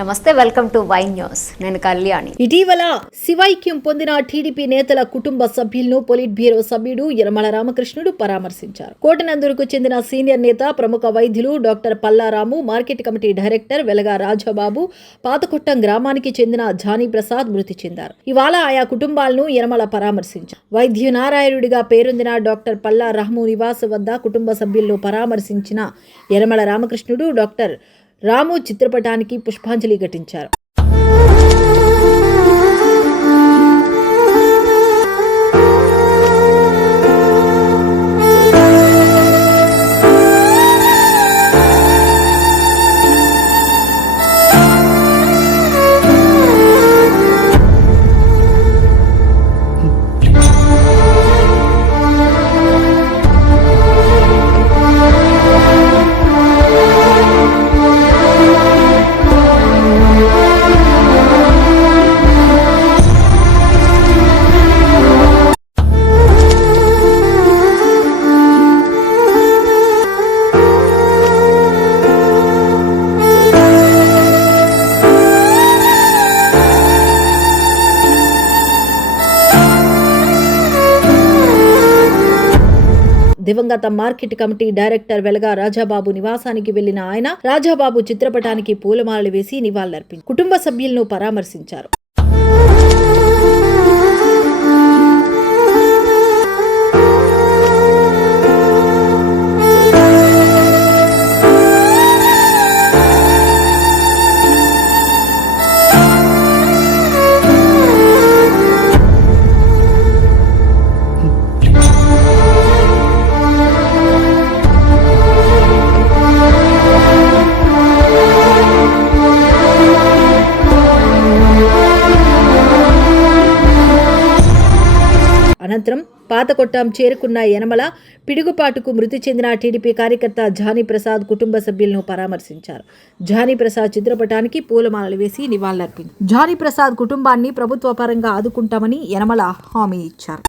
నమస్తే, welcome to Y news. నేను కళ్యాణి. ఇటీవల శివైక్యం పొందిన టీడీపీ నేతల కుటుంబ సభ్యులను పొలిట్ బ్యూరో సభ్యుడు యనమల రామకృష్ణుడు పరామర్శించారు. కోటనందూరుకు చెందిన సీనియర్ నేత, ప్రముఖ వైద్యులు డాక్టర్ పల్లారాము, మార్కెట్ కమిటీ డైరెక్టర్ వెలగా రాజబాబు, పాతకొట్టం గ్రామానికి చెందిన జానీ ప్రసాద్ మృతి చెందారు. ఇవాళ ఆయా కుటుంబాలను యనమల పరామర్శించారు. వైద్యు నారాయణుడిగా పేరొందిన డాక్టర్ పల్లారాము నివాస వద్ద కుటుంబ సభ్యులను పరామర్శించిన యనమల రామకృష్ణుడు డాక్టర్ రాము చిత్రపటానికి పుష్పాంజలి ఘటించారు. దివంగత మార్కెట్ కమిటీ డైరెక్టర్ వెలగా రాజబాబు నివాసానికి వెళ్లిన ఆయన రాజబాబు చిత్రపటానికి పూలమాలలు వేసి నివాళులర్పించారు. కుటుంబ సభ్యులను పరామర్శించారు. అనంతరం పాతకొట్టం చేరుకున్న యనమల పిడుగుపాటుకు మృతి చెందిన టీడీపీ కార్యకర్త జానీ ప్రసాద్ కుటుంబ సభ్యులను పరామర్శించారు. జానీ ప్రసాద్ చిత్రపటానికి పూలమాలలు వేసి నివాళులర్పించారు. జానీ ప్రసాద్ కుటుంబాన్ని ప్రభుత్వ పరంగా ఆదుకుంటామని యనమల హామీ ఇచ్చారు.